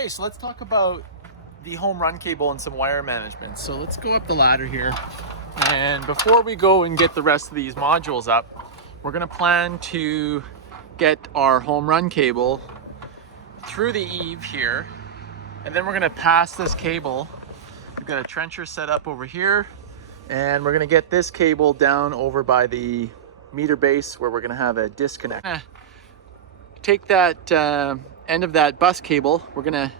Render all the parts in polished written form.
Okay, so let's talk about the home run cable and some wire management. So let's go up the ladder here. And before we go and get the rest of these modules up, we're gonna plan to get our home run cable through the eave here. And then we're gonna pass this cable. We've got a trencher set up over here. And we're gonna get this cable down over by the meter base where we're gonna have a disconnect. Take that end of that bus cable, we're gonna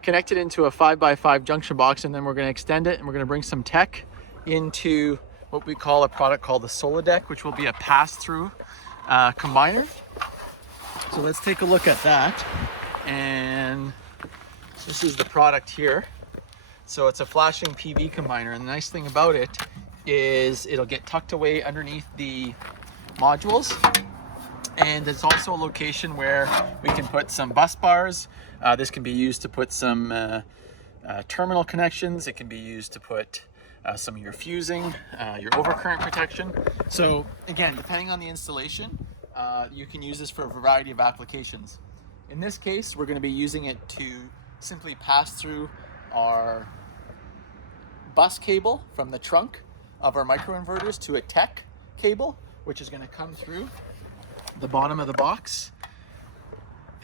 connect it into a 5x5 junction box, and then we're gonna extend it, and we're gonna bring some tech into what we call a product called the SolaDeck, which will be a pass-through combiner. So let's take a look at that. And this is the product here. So it's a flashing PV combiner, and the nice thing about it is it'll get tucked away underneath the modules. And it's also a location where we can put some bus bars. This can be used to put some terminal connections. It can be used to put some of your fusing, your overcurrent protection. So again, depending on the installation, you can use this for a variety of applications. In this case, we're going to be using it to simply pass through our bus cable from the trunk of our microinverters to a tech cable, which is going to come through the bottom of the box,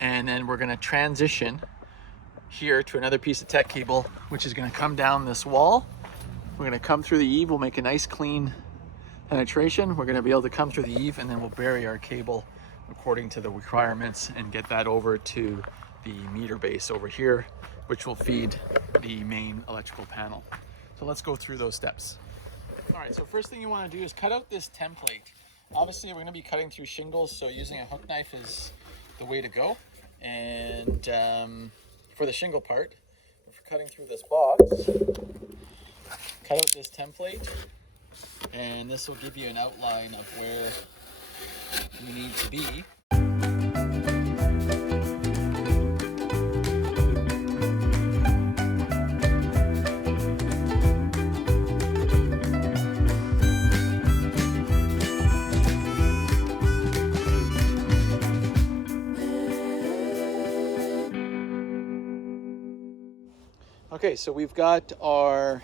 and then we're going to transition here to another piece of tech cable, which is going to come down this wall. We're going to come through the eave. We'll make a nice clean penetration. We're going to be able to come through the eave, and then we'll bury our cable according to the requirements and get that over to the meter base over here, which will feed the main electrical panel. So let's go through those steps. All right, so first thing you want to do is cut out this template. Obviously, we're going to be cutting through shingles, so using a hook knife is the way to go. And for the shingle part, if we're cutting through this box, cut out this template, and this will give you an outline of where we need to be. Okay, so we've got our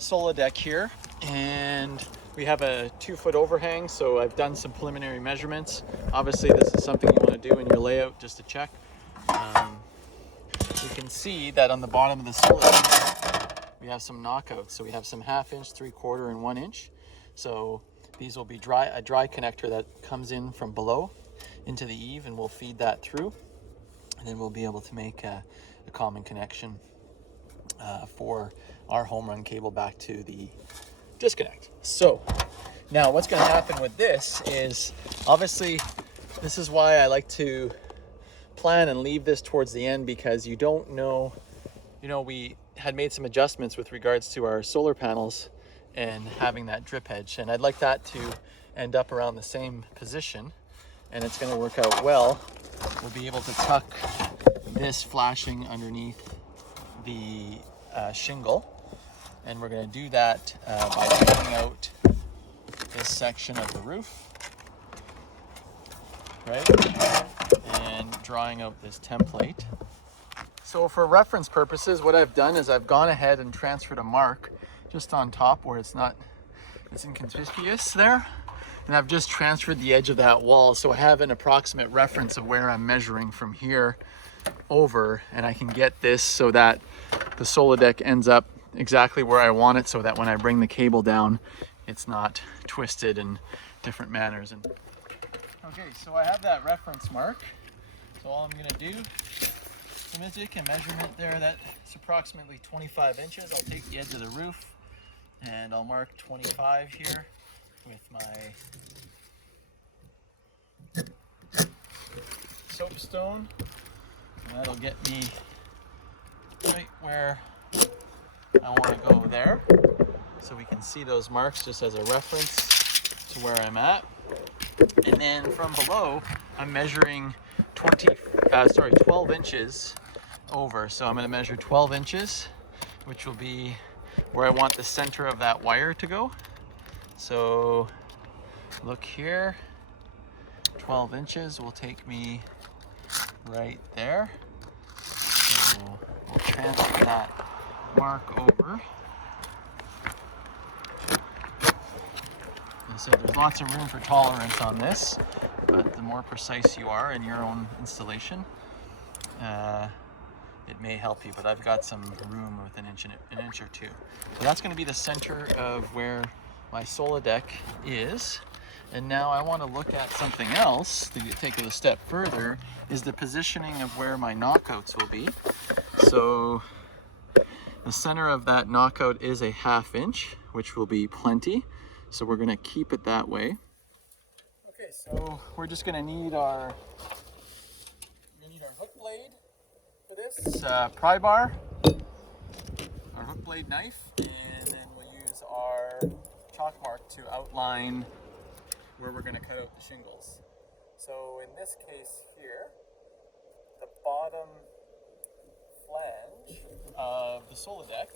SolaDeck here, and we have a 2-foot overhang, so I've done some preliminary measurements. Obviously, this is something you want to do in your layout just to check. You can see that on the bottom of the SolaDeck, we have some knockouts. So we have some 1/2 inch, 3/4, and 1 inch. So these will be a dry connector that comes in from below into the eave, and we'll feed that through. And then we'll be able to make a common connection for our home run cable back to the disconnect. So now what's going to happen with this is, obviously, this is why I like to plan and leave this towards the end, because you don't know, we had made some adjustments with regards to our solar panels and having that drip edge, and I'd like that to end up around the same position, and it's going to work out well. We'll be able to tuck this flashing underneath the shingle, and we're going to do that by cutting out this section of the roof, right, and drawing out this template. So for reference purposes, what I've done is I've gone ahead and transferred a mark just on top where it's inconspicuous there, and I've just transferred the edge of that wall, so I have an approximate reference of where I'm measuring from here over, and I can get this so that the SolaDeck ends up exactly where I want it, so that when I bring the cable down, it's not twisted in different manners. And okay, so I have that reference mark. So all I'm going to do, is take a measurement there that's approximately 25 inches. I'll take the edge of the roof and I'll mark 25 here with my soapstone. And that'll get me right where I want to go there. So we can see those marks just as a reference to where I'm at. And then from below, I'm measuring 12 inches over. So I'm going to measure 12 inches, which will be where I want the center of that wire to go. So look here, 12 inches will take me right there. we'll transfer that mark over. And so there's lots of room for tolerance on this, but the more precise you are in your own installation, it may help you, but I've got some room with an inch or two. So that's going to be the center of where my SolaDeck is. And now I want to look at something else to take it a step further, is the positioning of where my knockouts will be. So the center of that knockout is a 1/2 inch, which will be plenty. So we're going to keep it that way. Okay, so we're just going to need our hook blade for this, pry bar, our hook blade knife, and then we'll use our chalk mark to outline where we're going to cut out the shingles. So in this case here, the bottom flange of the SolaDeck,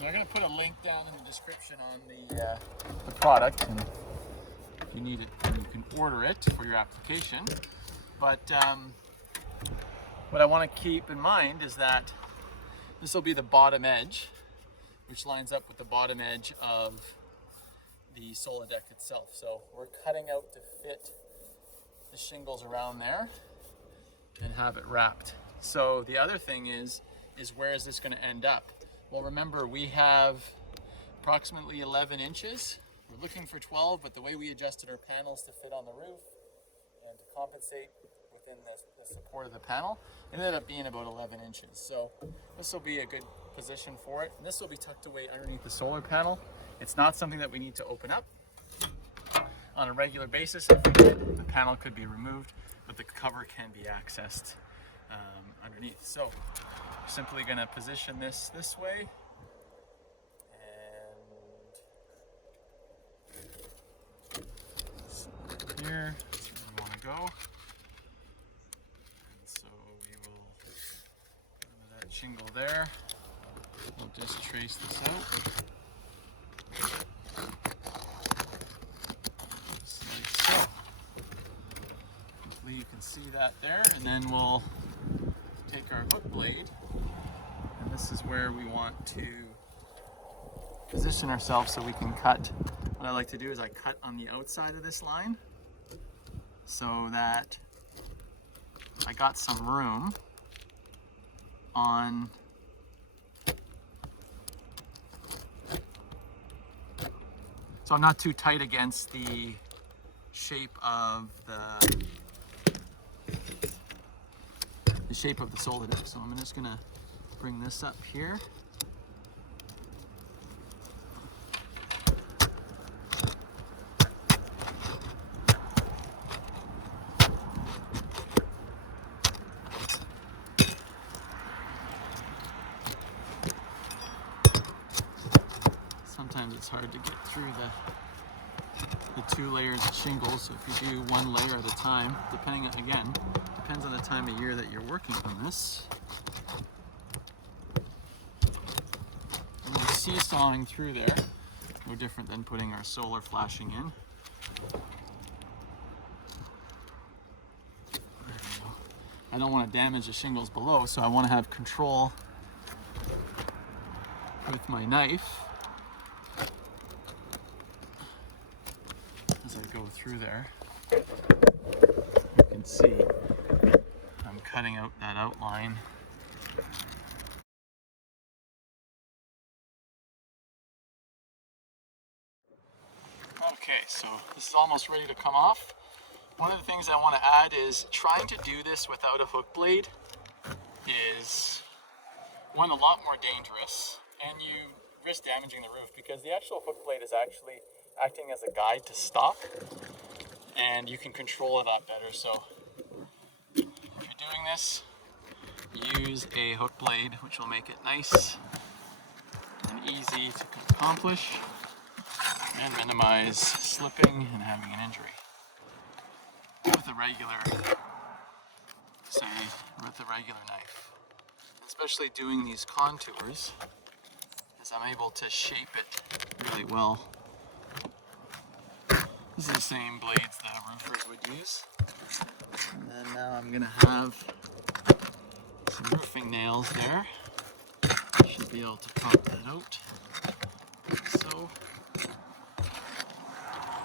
I'm going to put a link down in the description on the product, and if you need it, you can order it for your application. But what I want to keep in mind is that this will be the bottom edge, which lines up with the bottom edge of the SolaDeck itself. So we're cutting out to fit the shingles around there and have it wrapped. So the other thing is where is this going to end up? Well, remember, we have approximately 11 inches. We're looking for 12, but the way we adjusted our panels to fit on the roof and to compensate within the support of the panel, it ended up being about 11 inches. So this will be a good position for it. And this will be tucked away underneath the solar panel. It's not something that we need to open up on a regular basis. If we did, the panel could be removed, but the cover can be accessed underneath. So we're simply going to position this way, and here, that's where we want to go. And so we will go to that shingle there. We'll just trace this out. Just like so. Hopefully you can see that there, and then we'll take our hook blade, and this is where we want to position ourselves so we can cut. What I like to do is I cut on the outside of this line so that I got some room on so I'm not too tight against the shape of the SolaDeck. So I'm just gonna bring this up here. Sometimes it's hard to get through the 2 layers of shingles, so if you do 1 layer at a time, depends on the time of year that you're working on this. And we're seesawing through there, no different than putting our solar flashing in. I don't want to damage the shingles below, so I want to have control with my knife as I go through there. You can see I'm cutting out that outline. Okay, so this is almost ready to come off. One of the things I want to add is trying to do this without a hook blade is, one, a lot more dangerous, and you risk damaging the roof because the actual hook blade is actually acting as a guide to stock, and you can control it a lot better. So if you're doing this, use a hook blade, which will make it nice and easy to accomplish and minimize slipping and having an injury. With a regular knife. Especially doing these contours, as I'm able to shape it really well. This is the same blades that roofers would use. And then now I'm gonna have some roofing nails there. Should be able to pop that out. Like so.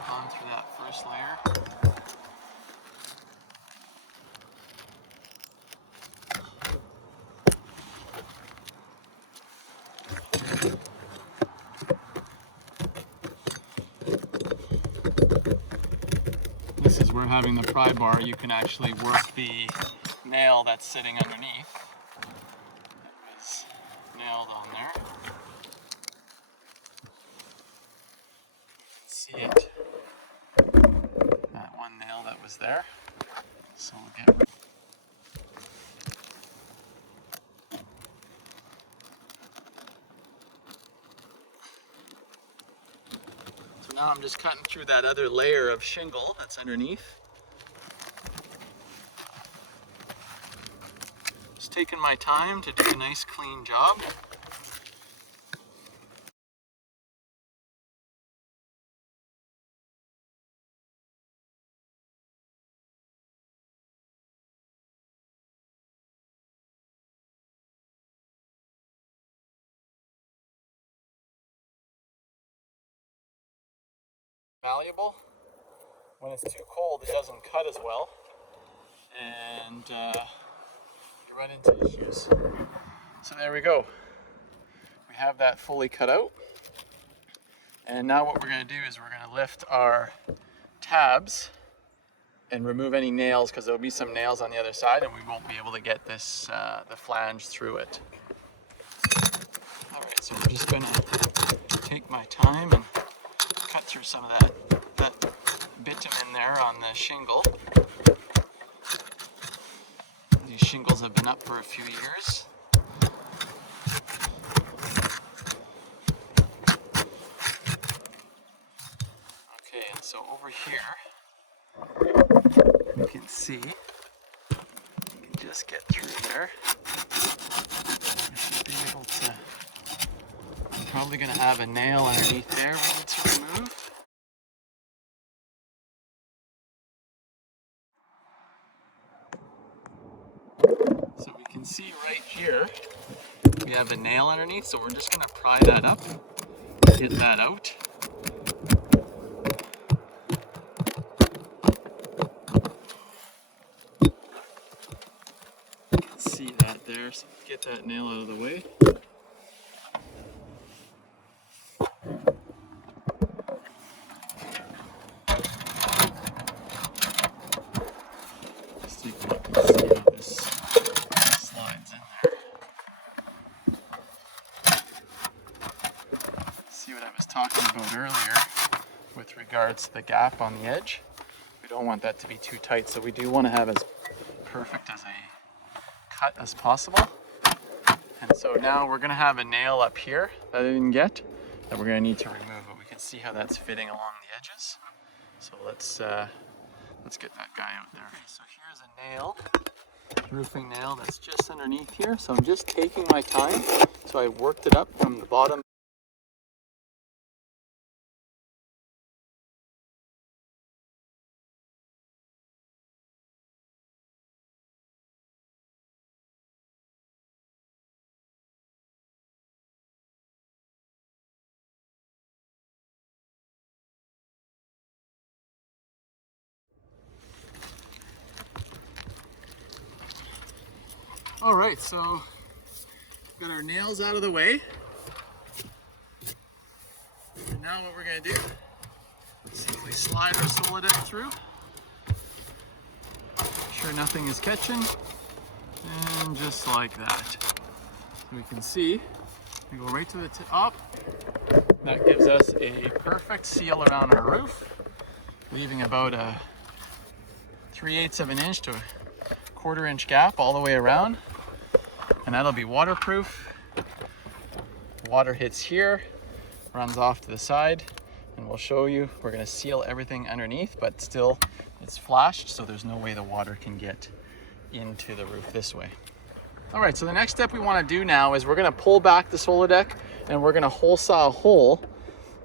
On through that first layer. This is where having the pry bar, you can actually work the nail that's sitting underneath. It was nailed on there. See it. That one nail that was there. So we'll get. So now I'm just cutting through that other layer of shingle that's underneath. Just taking my time to do a nice clean job. Malleable. When it's too cold, it doesn't cut as well, and you run into issues. So there we go. We have that fully cut out, and now what we're going to do is we're going to lift our tabs and remove any nails, because there'll be some nails on the other side, and we won't be able to get this the flange through it. All right, so we're just going to take my time and cut through some of that bitumen there on the shingle. These shingles have been up for a few years. Okay, and so over here, you can see, you can just get through there. You should be able to, I'm probably going to have a nail underneath there we need to remove. So we can see right here, we have a nail underneath, so we're just going to pry that up, get that out. You can see that there, so get that nail out of the way. Let's take a look and see how this slides in there. See what I was talking about earlier with regards to the gap on the edge. We don't want that to be too tight, so we do want to have as perfect as a cut as possible. And so now we're going to have a nail up here that I didn't get that we're going to need to remove, but we can see how that's fitting along the edges. So let's get that guy out there. Okay, so here's a nail, roofing nail that's just underneath here. So I'm just taking my time. So I worked it up from the bottom. All right, so we've got our nails out of the way. And now what we're going to do is simply slide our SolaDeck through. Make sure nothing is catching. And just like that. So we can see, we go right to the top. That gives us a perfect seal around our roof, leaving about a 3/8 of an inch to a 1/4 inch gap all the way around. And that'll be waterproof. Water hits here, runs off to the side, and we'll show you. We're going to seal everything underneath, but still it's flashed, so there's no way the water can get into the roof this way. All right, so the next step we want to do now is we're going to pull back the SolaDeck, and we're going to hole saw a hole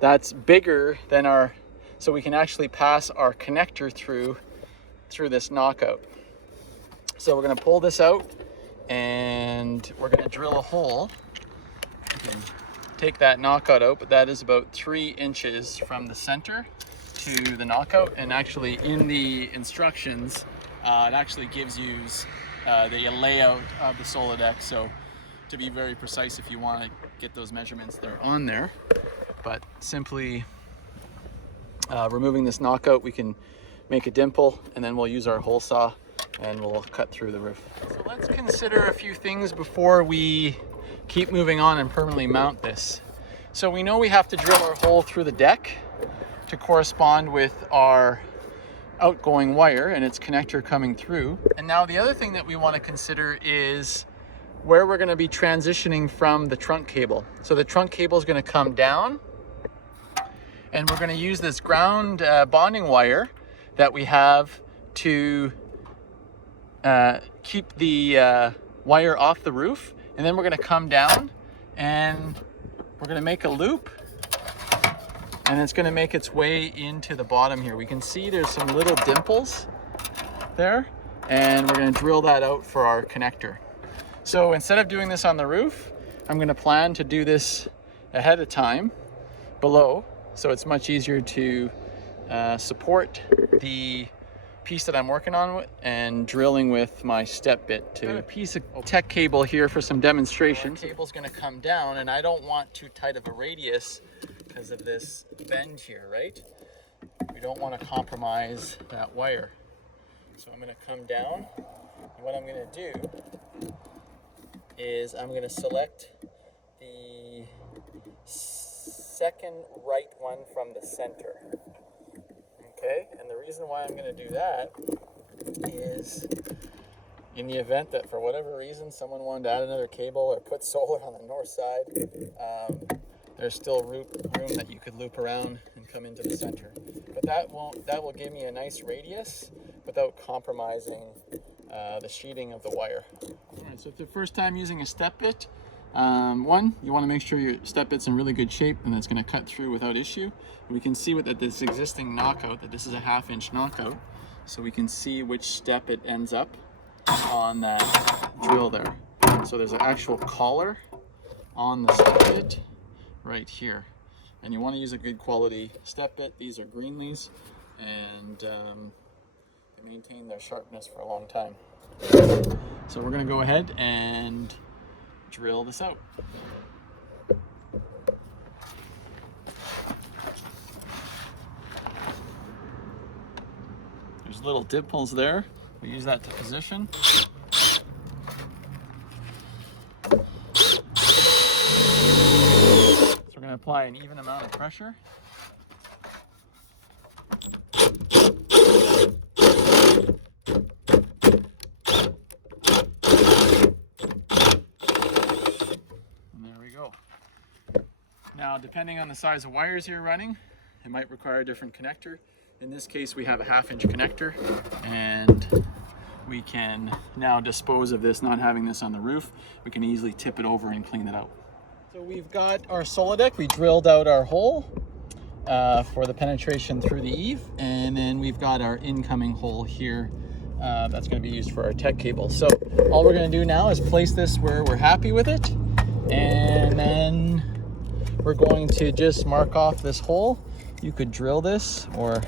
that's bigger than our, so we can actually pass our connector through through this knockout. So we're going to pull this out and we're going to drill a hole. You can take that knockout out, but that is about 3 inches from the center to the knockout. And actually in the instructions, it actually gives you the layout of the SolaDeck. So to be very precise, if you want to get those measurements, they're on there. But simply removing this knockout, we can make a dimple, and then we'll use our hole saw and we'll cut through the roof. So let's consider a few things before we keep moving on and permanently mount this. So we know we have to drill our hole through the deck to correspond with our outgoing wire and its connector coming through. And now the other thing that we want to consider is where we're going to be transitioning from the trunk cable. So the trunk cable is going to come down, and we're going to use this ground bonding wire that we have to keep the wire off the roof. And then we're going to come down and we're going to make a loop, and it's going to make its way into the bottom here. We can see there's some little dimples there, and we're going to drill that out for our connector. So instead of doing this on the roof, I'm going to plan to do this ahead of time below, so it's much easier to support the piece that I'm working on and drilling with my step bit. To a piece of tech cable here for some demonstration. The cable's going to come down, and I don't want too tight of a radius because of this bend here, right? We don't want to compromise that wire. So I'm going to come down, and what I'm going to do is I'm going to select the second right one from the center. Okay, and the reason why I'm going to do that is in the event that for whatever reason someone wanted to add another cable or put solar on the north side, there's still room that you could loop around and come into the center. But that will give me a nice radius without compromising the sheeting of the wire. All right, so if the first time using a step bit, one, you want to make sure your step bit's in really good shape and it's going to cut through without issue. We can see that this existing knockout, that this is a 1/2 inch knockout, so we can see which step it ends up on that drill there. So there's an actual collar on the step bit right here, and you want to use a good quality step bit. These are Greenleys, and they maintain their sharpness for a long time. So we're going to go ahead and drill this out. There's little dimples there. We use that to position. So we're going to apply an even amount of pressure. Now, depending on the size of wires you're running, it might require a different connector. In this case, we have a 1/2 inch connector, and we can now dispose of this, not having this on the roof. We can easily tip it over and clean it out. So we've got our SolaDeck. We drilled out our hole for the penetration through the eave, and then we've got our incoming hole here that's going to be used for our tech cable. So all we're going to do now is place this where we're happy with it, and then we're going to just mark off this hole. You could drill this, or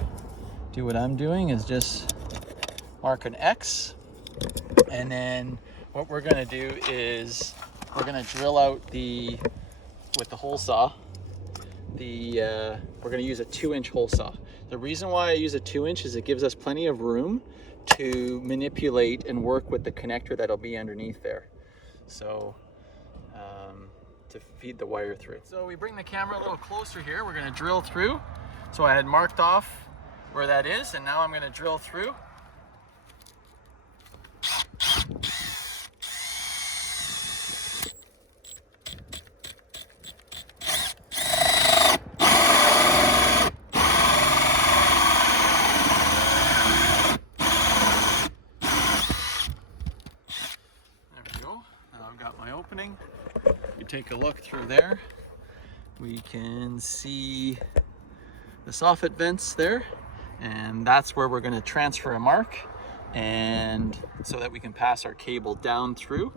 do what I'm doing is just mark an X. And then what we're going to do is we're going to drill out with the hole saw, we're going to use a 2-inch hole saw. The reason why I use a 2-inch is it gives us plenty of room to manipulate and work with the connector that'll be underneath there. So to feed the wire through. So we bring the camera a little closer here. We're going to drill through. So I had marked off where that is, and now I'm going to drill through. There we go. Now I've got my opening. You take a look through there. We can see the soffit vents there, and that's where we're going to transfer a mark. and so that we can pass our cable down through.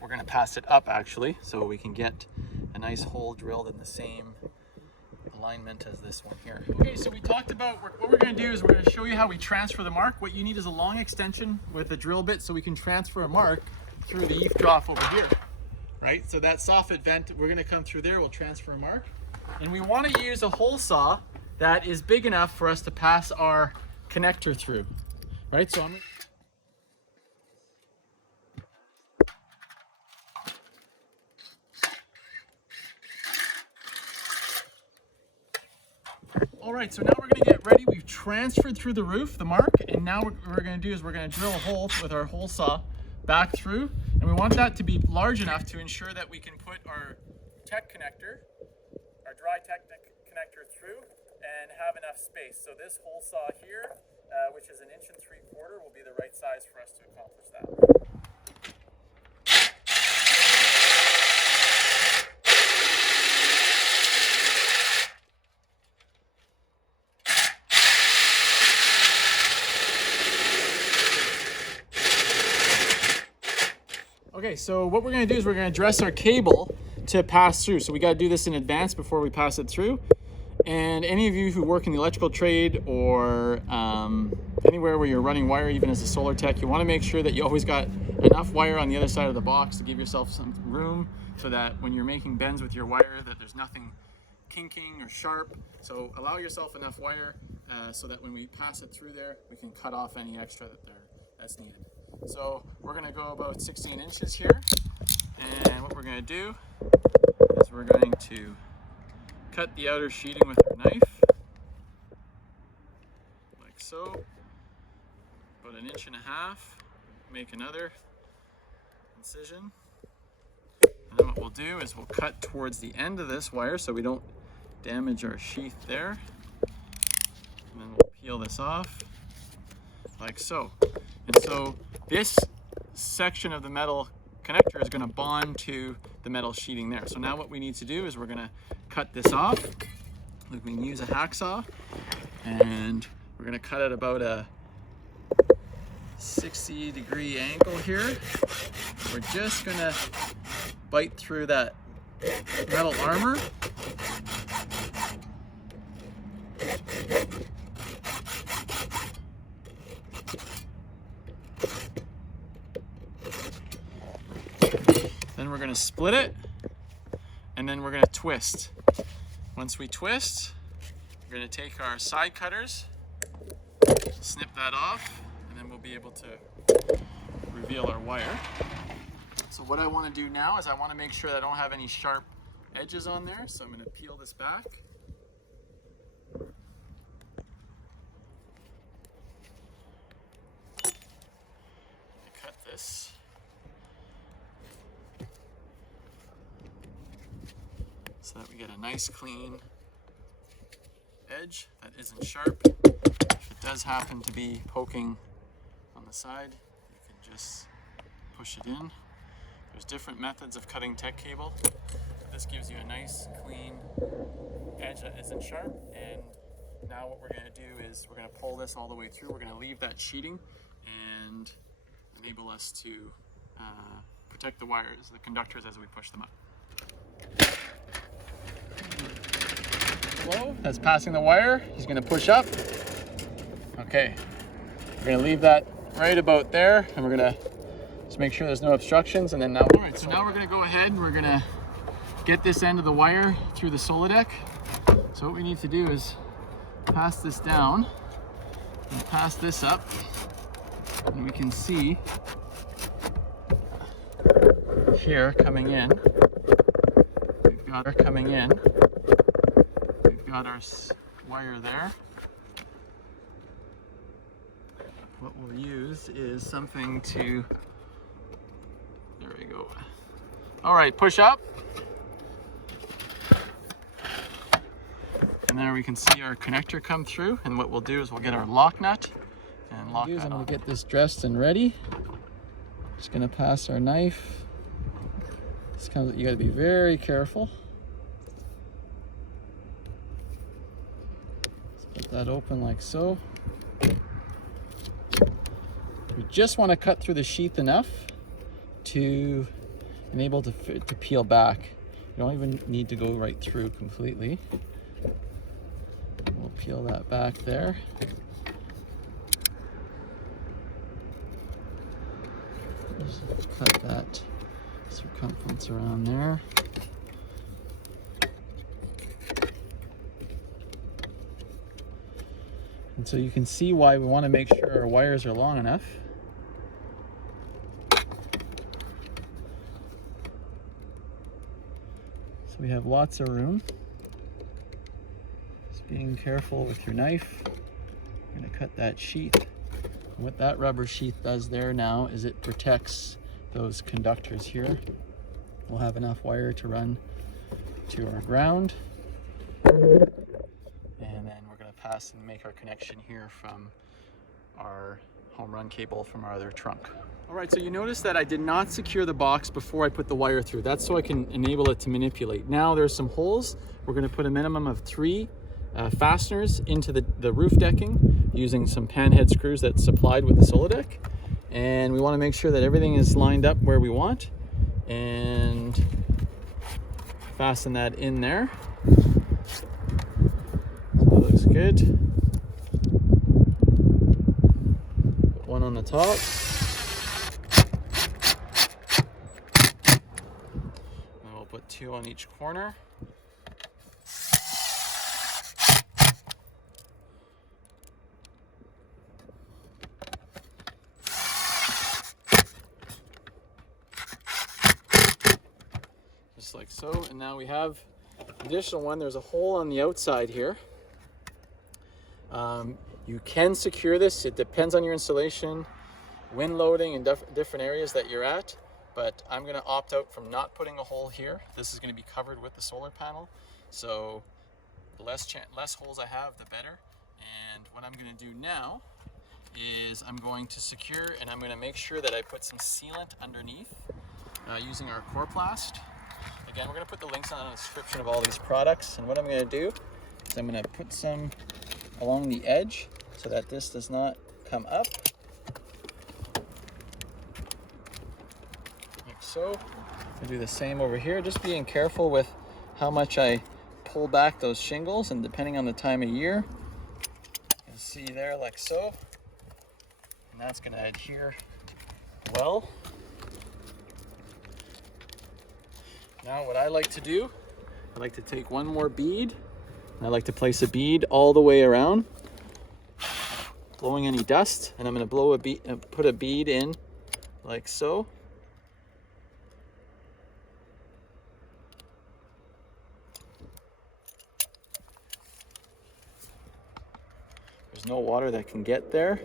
We're going to pass it up actually, so we can get a nice hole drilled in the same alignment as this one here. Okay, so we talked about what we're going to do is we're going to show you how we transfer the mark. What you need is a long extension with a drill bit so we can transfer a mark through the eave trough over here, right? So that soffit vent, we're going to come through there, we'll transfer a mark. And we want to use a hole saw that is big enough for us to pass our connector through, right? So all right, so now we're going to get ready. We've transferred through the roof, the mark, and now what we're going to do is we're going to drill a hole with our hole saw back through, and we want that to be large enough to ensure that we can put our tech connector, our dry tech connector through and have enough space. So this hole saw here, which is 1 3/4 inches, will be the right size for us to accomplish that. Okay, so what we're going to do is we're going to dress our cable to pass through. So we got to do this in advance before we pass it through. And any of you who work in the electrical trade or anywhere where you're running wire, even as a solar tech, you want to make sure that you always got enough wire on the other side of the box to give yourself some room so that when you're making bends with your wire that there's nothing kinking or sharp. So allow yourself enough wire so that when we pass it through there, we can cut off any extra that's needed. So we're going to go about 16 inches here, and what we're going to do is we're going to cut the outer sheeting with our knife, like so, about 1.5 inches, make another incision, and then what we'll do is we'll cut towards the end of this wire so we don't damage our sheath there, and then we'll peel this off, like so. And so this section of the metal connector is going to bond to the metal sheeting there. So now what we need to do is we're going to cut this off. We can use a hacksaw, and we're going to cut at about a 60-degree angle here. We're just going to bite through that metal armor. Then we're going to split it, and then we're going to twist. Once we twist, we're going to take our side cutters, snip that off, and then we'll be able to reveal our wire. So what I want to do now is I want to make sure that I don't have any sharp edges on there, so I'm going to peel this back. Cut this. So that we get a nice clean edge that isn't sharp. If it does happen to be poking on the side, you can just push it in. There's different methods of cutting tech cable. This gives you a nice clean edge that isn't sharp, and now what we're going to do is we're going to pull this all the way through. We're going to leave that sheeting and enable us to protect the wires, the conductors, as we push them up. That's passing the wire. He's going to push up. Okay, we're going to leave that right about there, and we're going to just make sure there's no obstructions, and then now. All right, so now we're going to go ahead and we're going to get this end of the wire through the SolaDeck. So what we need to do is pass this down and pass this up, and we can see here coming in. We've got our coming in. Got our wire there. What we'll use is something to, there we go. All right, push up. And there we can see our connector come through, and what we'll do is we'll get our lock nut and lock that on. And we'll get this dressed and ready. Just gonna pass our knife. This comes, you gotta be very careful. Get that open like so. We just want to cut through the sheath enough to enable to peel back. You don't even need to go right through completely. We'll peel that back there. Just cut that circumference around there. And so you can see why we want to make sure our wires are long enough. So we have lots of room. Just being careful with your knife. You're going to cut that sheath. And what that rubber sheath does there now is it protects those conductors here. We'll have enough wire to run to our ground. And then we're going to pass and make our connection here from our home run cable from our other trunk. All right, so you notice that I did not secure the box before I put the wire through. That's so I can enable it to manipulate. Now there's some holes. We're going to put a minimum of 3 fasteners into the roof decking using some panhead screws that's supplied with the SolaDeck. And we want to make sure that everything is lined up where we want and fasten that in there. That looks good. Put one on the top. And we'll put 2 on each corner. Just like so. And now we have an additional one. There's a hole on the outside here. You can secure this. It depends on your installation, wind loading, and different areas that you're at. But I'm going to opt out from not putting a hole here. This is going to be covered with the solar panel. So the less holes I have, the better. And what I'm going to do now is I'm going to secure, and I'm going to make sure that I put some sealant underneath using our Coroplast. Again, we're going to put the links on the description of all these products. And what I'm going to do is I'm going to put some along the edge so that this does not come up. Like so. I'll do the same over here, just being careful with how much I pull back those shingles, and depending on the time of year, you can see there like so. And that's going to adhere well. Now what I like to do, I like to take one more bead, and I like to place a bead all the way around, blowing any dust, and I'm going to blow a bead, put a bead in like so. There's no water that can get there,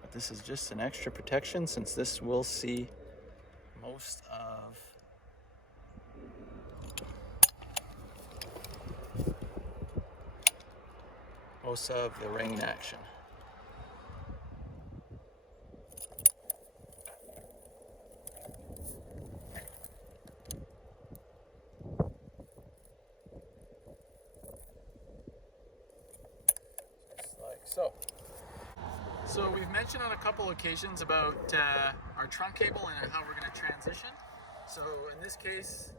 but this is just an extra protection since this will see most of the rain action. Just like so. So we've mentioned on a couple occasions about our trunk cable and how we're going to transition. So in this case,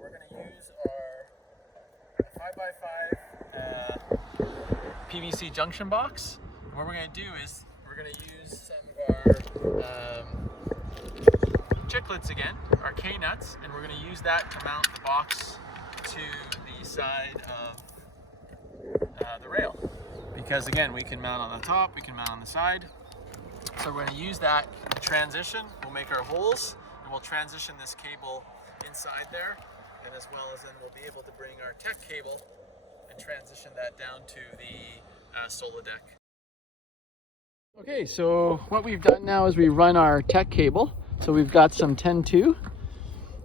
we're going to use our 5x5 PVC junction box. And what we're going to do is we're going to use some of our chiclets again, our K-nuts, and we're going to use that to mount the box to the side of the rail. Because again, we can mount on the top, we can mount on the side. So we're going to use that transition. We'll make our holes and we'll transition this cable inside there, and as well as then we'll be able to bring our tech cable and transition that down to the SolaDeck. Okay, so what we've done now is we run our tech cable. So we've got some 10-2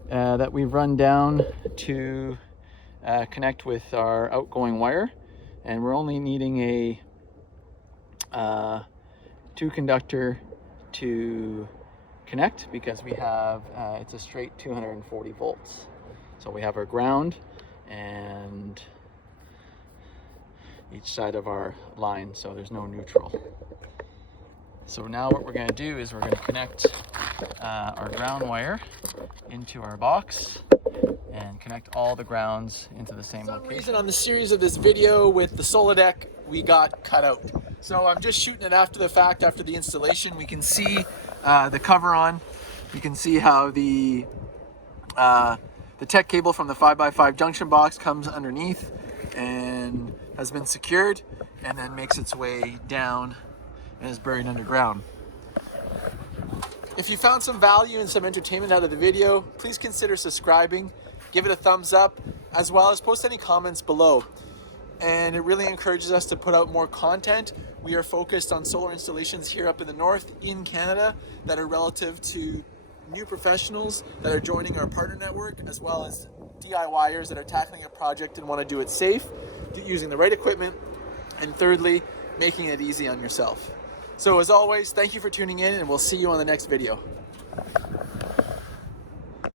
that we've run down to connect with our outgoing wire, and we're only needing a 2 conductor to connect because we have it's a straight 240 volts. So we have our ground and each side of our line, so there's no neutral. So now what we're going to do is we're going to connect our ground wire into our box and connect all the grounds into the same location. For some reason on the series of this video with the SolaDeck, we got cut out. So I'm just shooting it after the fact, after the installation. We can see the cover on. You can see how the tech cable from the 5x5 junction box comes underneath and has been secured and then makes its way down and is buried underground. If you found some value and some entertainment out of the video, please consider subscribing, give it a thumbs up, as well as post any comments below. And it really encourages us to put out more content. We are focused on solar installations here up in the north in Canada that are relative to new professionals that are joining our partner network, as well as DIYers that are tackling a project and want to do it safe, using the right equipment, and thirdly, making it easy on yourself. So as always, thank you for tuning in, and we'll see you on the next video.